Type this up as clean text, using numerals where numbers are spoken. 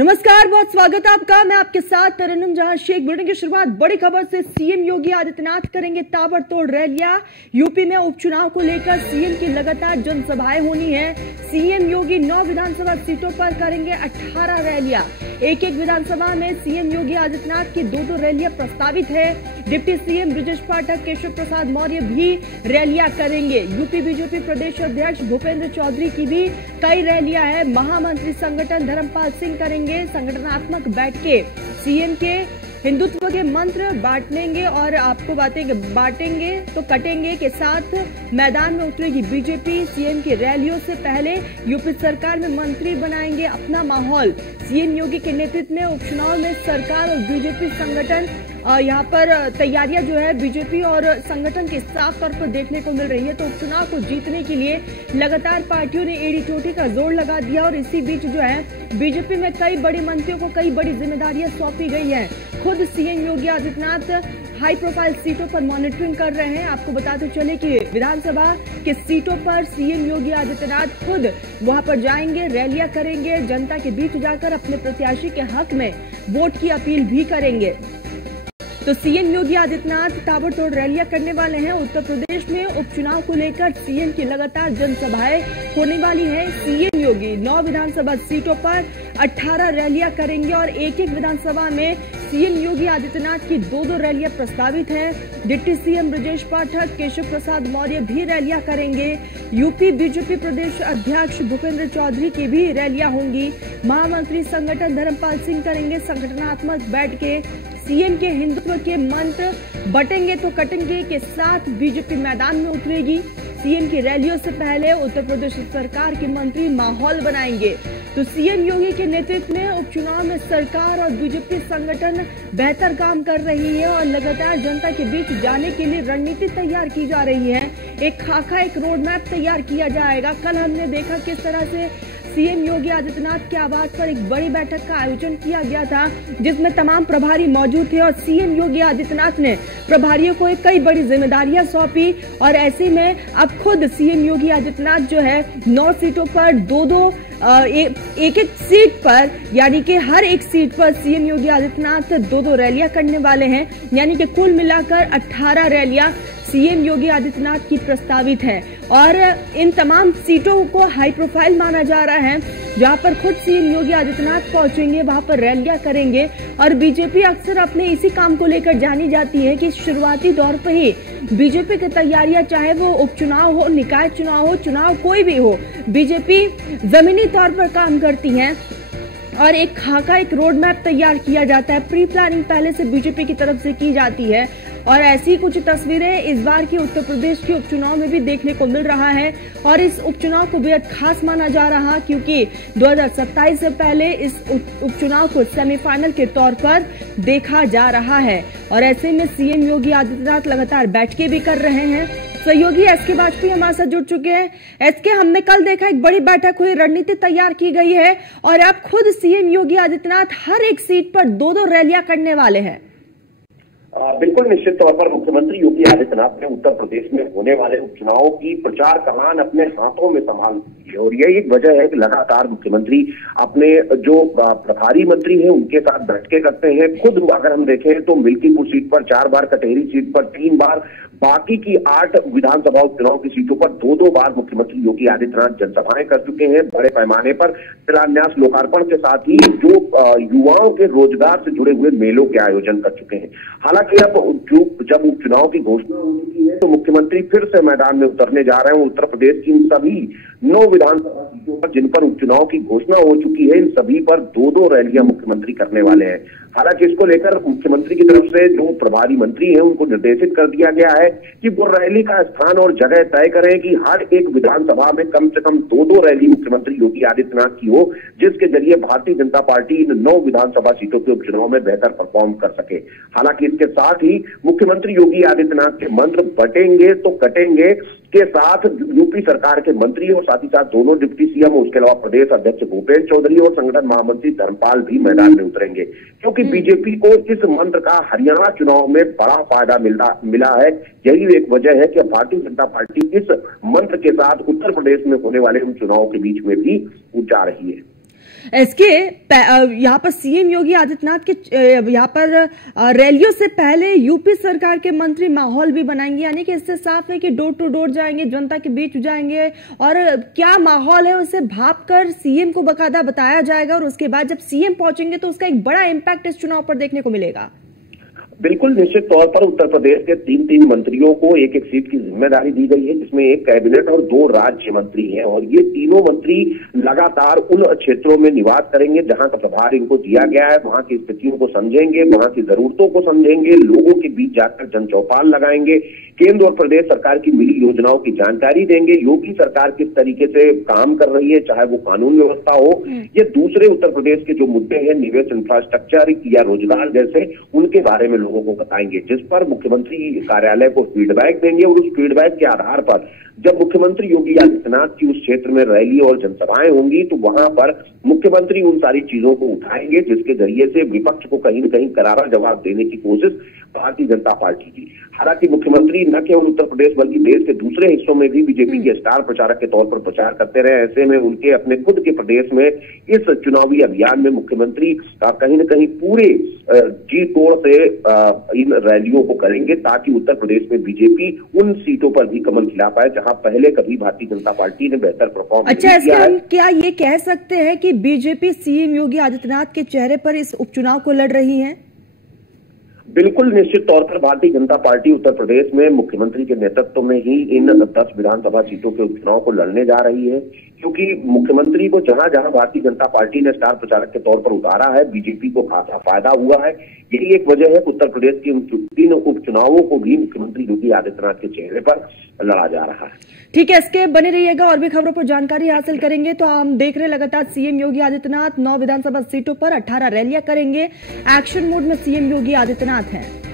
नमस्कार, बहुत स्वागत है आपका। मैं आपके साथ तरन्नुम जहां शेख। बुलेटिन की शुरुआत बड़ी खबर से। सीएम योगी आदित्यनाथ करेंगे ताबड़तोड़ रैलियां। यूपी में उपचुनाव को लेकर सीएम की लगातार जनसभाएं होनी है। सीएम योगी 9 विधानसभा सीटों पर करेंगे 18 रैलियां। एक विधानसभा में सीएम योगी आदित्यनाथ की 2 रैलियां प्रस्तावित है। डिप्टी सीएम ब्रजेश पाठक, केशव प्रसाद मौर्य भी रैलियां करेंगे। यूपी बीजेपी प्रदेश अध्यक्ष भूपेंद्र चौधरी की भी कई रैलियां है। महामंत्री संगठन धर्मपाल सिंह करेंगे संगठनात्मक बैठकें। सीएम के हिंदुत्व के मंत्र बांटेंगे और आपको बांटेंगे तो कटेंगे के साथ मैदान में उतरेगी बीजेपी। सीएम की रैलियों से पहले यूपी सरकार में मंत्री बनाएंगे अपना माहौल। सीएम योगी के नेतृत्व में उपचुनाव में सरकार और बीजेपी संगठन यहाँ पर तैयारियां जो है बीजेपी और संगठन के साफ तौर पर देखने को मिल रही है। तो उपचुनाव को जीतने के लिए लगातार पार्टियों ने एड़ी टोटी का जोर लगा दिया और इसी बीच जो है बीजेपी में कई बड़े मंत्रियों को कई बड़ी जिम्मेदारियां सौंपी गई है। खुद CM Yogi Adityanath high profile सीटों पर मॉनिटरिंग कर रहे हैं। आपको बताते चले कि विधानसभा के सीटों पर सीएम योगी आदित्यनाथ खुद वहां पर जाएंगे, रैलियां करेंगे, जनता के बीच जाकर अपने प्रत्याशी के हक में वोट की अपील भी करेंगे। तो सीएम योगी आदित्यनाथ ताबड़तोड़ रैलियां करने वाले हैं। उत्तर प्रदेश में उपचुनाव को लेकर सीएम की लगातार जनसभाएं होने वाली है। सीएम योगी 9 विधानसभा सीटों पर 18 रैलियां करेंगे और एक विधानसभा में सीएम योगी आदित्यनाथ की 2 रैलियां प्रस्तावित हैं। डिप्टी सीएम ब्रजेश पाठक, केशव प्रसाद मौर्य भी रैलियां करेंगे। यूपी बीजेपी प्रदेश अध्यक्ष भूपेंद्र चौधरी की भी रैलियां होंगी। महामंत्री संगठन धर्मपाल सिंह करेंगे संगठनात्मक बैठकें। सीएम के हिंदुत्व के मंत्र बटेंगे तो कटेंगे के साथ बीजेपी मैदान में उतरेगी। सीएम की रैलियों से पहले उत्तर प्रदेश सरकार के मंत्री माहौल बनाएंगे। तो सीएम योगी के नेतृत्व में उपचुनाव में सरकार और बीजेपी संगठन बेहतर काम कर रही है और लगातार जनता के बीच जाने के लिए रणनीति तैयार की जा रही है। एक खाका, एक रोड मैप तैयार किया जाएगा। कल हमने देखा किस तरह से सीएम योगी आदित्यनाथ के आवास पर एक बड़ी बैठक का आयोजन किया गया था जिसमें तमाम प्रभारी मौजूद थे और सीएम योगी आदित्यनाथ ने प्रभारियों को कई बड़ी जिम्मेदारियां सौंपी। और ऐसे में अब खुद सीएम योगी आदित्यनाथ जो है 9 सीटों पर एक सीट पर यानी कि हर एक सीट पर सीएम योगी आदित्यनाथ 2 रैलियां करने वाले हैं। यानी कि कुल मिलाकर 18 रैलियां सीएम योगी आदित्यनाथ की प्रस्तावित है और इन तमाम सीटों को हाई प्रोफाइल माना जा रहा है। जहां पर खुद सीएम योगी आदित्यनाथ पहुंचेंगे वहां पर रैलियां करेंगे। और बीजेपी अक्सर अपने इसी काम को लेकर जानी जाती है कि शुरुआती दौर पर ही बीजेपी की तैयारियां, चाहे वो उपचुनाव हो, निकाय चुनाव हो, चुनाव कोई भी हो, बीजेपी जमीनी तौर पर काम करती है और एक खाका, एक रोड मैप तैयार किया जाता है। प्री प्लानिंग पहले से बीजेपी की तरफ से की जाती है और ऐसी कुछ तस्वीरें इस बार की उत्तर प्रदेश के उपचुनाव में भी देखने को मिल रहा है। और इस उपचुनाव को बेहद खास माना जा रहा क्योंकि 2027 से पहले इस उपचुनाव को सेमीफाइनल के तौर पर देखा जा रहा है। और ऐसे में सीएम योगी आदित्यनाथ लगातार बैठकें भी कर रहे हैं। सहयोगी एसके वाजपेयी हमारे साथ जुड़ चुके हैं। एसके, हमने कल देखा एक बड़ी बैठक हुई, रणनीति तैयार की गई है और अब खुद सीएम योगी आदित्यनाथ हर एक सीट पर 2 रैलियां करने वाले हैं। बिल्कुल निश्चित तौर पर मुख्यमंत्री योगी आदित्यनाथ ने उत्तर प्रदेश में होने वाले उपचुनाव की प्रचार कमान अपने हाथों में संभाल ली है और यही एक वजह है कि लगातार मुख्यमंत्री अपने जो प्रभारी मंत्री हैं उनके साथ बैठकें करते हैं। खुद अगर हम देखें तो मिल्कीपुर सीट पर 4 बार, कटेरी सीट पर 3 बार, बाकी की 8 विधानसभा उपचुनाव की सीटों पर 2 बार मुख्यमंत्री योगी आदित्यनाथ जनसभाएं कर चुके हैं। बड़े पैमाने पर शिलान्यास, लोकार्पण के साथ ही जो युवाओं के रोजगार से जुड़े हुए मेलों के आयोजन कर चुके हैं। हालांकि अब जब उपचुनाव की घोषणा हो चुकी है तो मुख्यमंत्री फिर से मैदान में उतरने जा रहे हैं। उत्तर प्रदेश की इन सभी 9 विधानसभा सीटों पर जिन पर उपचुनाव की घोषणा हो चुकी है, इन सभी पर 2 रैलियां मुख्यमंत्री करने वाले हैं। हालांकि इसको लेकर मुख्यमंत्री की तरफ से जो प्रभारी मंत्री हैं उनको निर्देशित कर दिया गया है कि वो रैली का स्थान और जगह तय करें कि हर एक विधानसभा में कम से कम 2 रैली मुख्यमंत्री योगी आदित्यनाथ की हो, जिसके जरिए भारतीय जनता पार्टी इन 9 विधानसभा सीटों के उपचुनाव में बेहतर परफॉर्म कर सके। हालांकि इसके साथ ही मुख्यमंत्री योगी आदित्यनाथ के मंत्र बटेंगे तो कटेंगे के साथ यूपी सरकार के मंत्री और साथ ही साथ दोनों डिप्टी सीएम, उसके अलावा प्रदेश अध्यक्ष भूपेंद्र चौधरी और संगठन महामंत्री धर्मपाल भी मैदान में उतरेंगे क्योंकि बीजेपी को इस मंत्र का हरियाणा चुनाव में बड़ा फायदा मिला है। यही एक वजह है कि भारतीय जनता पार्टी इस मंत्र के साथ उत्तर प्रदेश में होने वाले उन चुनावों के बीच में भी जा रही है। इसके यहाँ पर सीएम योगी आदित्यनाथ के यहाँ पर रैलियों से पहले यूपी सरकार के मंत्री माहौल भी बनाएंगे, यानी कि इससे साफ है कि डोर टू डोर जाएंगे, जनता के बीच जाएंगे और क्या माहौल है उसे भांपकर सीएम को बकायदा बताया जाएगा और उसके बाद जब सीएम पहुंचेंगे तो उसका एक बड़ा इंपैक्ट इस चुनाव पर देखने को मिलेगा। बिल्कुल निश्चित तौर पर उत्तर प्रदेश के तीन मंत्रियों को एक सीट की जिम्मेदारी दी गई है, जिसमें एक कैबिनेट और 2 राज्य मंत्री हैं और ये तीनों मंत्री लगातार उन क्षेत्रों में निवास करेंगे जहां का प्रभार इनको दिया गया है, वहां की स्थितियों को समझेंगे, वहां की जरूरतों को समझेंगे, लोगों के बीच जाकर जनचौपाल लगाएंगे, केंद्र और प्रदेश सरकार की मिली योजनाओं की जानकारी देंगे, योगी सरकार किस तरीके से काम कर रही है, चाहे वो कानून व्यवस्था हो या दूसरे उत्तर प्रदेश के जो मुद्दे हैं, निवेश, इंफ्रास्ट्रक्चर या रोजगार जैसे, उनके बारे में लोगों को बताएंगे, जिस पर मुख्यमंत्री कार्यालय को फीडबैक देंगे और उस फीडबैक के आधार पर जब मुख्यमंत्री योगी आदित्यनाथ की उस क्षेत्र में रैली और जनसभाएं होंगी तो वहां पर मुख्यमंत्री उन सारी चीजों को उठाएंगे जिसके जरिए से विपक्ष को कहीं न कहीं करारा जवाब देने की कोशिश भारतीय जनता पार्टी की। हालांकि मुख्यमंत्री न केवल उत्तर प्रदेश बल्कि देश के दूसरे हिस्सों में भी बीजेपी के स्टार प्रचारक के तौर पर प्रचार करते रहे। ऐसे में उनके अपने खुद के प्रदेश में इस चुनावी अभियान में मुख्यमंत्री कहीं न कहीं पूरे जी तोड़ से इन रैलियों को करेंगे ताकि उत्तर प्रदेश में बीजेपी उन सीटों पर भी कमल खिला पाए जहां पहले कभी भारतीय जनता पार्टी ने बेहतर परफॉर्म अच्छा, इसके हम क्या ये कह सकते हैं कि बीजेपी सीएम योगी आदित्यनाथ के चेहरे पर इस उपचुनाव को लड़ रही है? बिल्कुल निश्चित तौर पर भारतीय जनता पार्टी उत्तर प्रदेश में मुख्यमंत्री के नेतृत्व में ही इन 10 विधानसभा सीटों के उपचुनाव को लड़ने जा रही है, क्योंकि मुख्यमंत्री को जहां जहां भारतीय जनता पार्टी ने स्टार प्रचारक के तौर पर उतारा है, बीजेपी को खासा फायदा हुआ है। यही एक वजह है कि उत्तर प्रदेश के 3 उपचुनावों को भी मुख्यमंत्री योगी आदित्यनाथ के चेहरे पर लड़ा जा रहा है। ठीक है, इसके बने रहिएगा और भी खबरों पर जानकारी हासिल करेंगे। तो हम देख रहे लगातार सीएम योगी आदित्यनाथ 9 विधानसभा सीटों पर 18 रैलियां करेंगे। एक्शन मोड में सीएम योगी आदित्यनाथ हैं।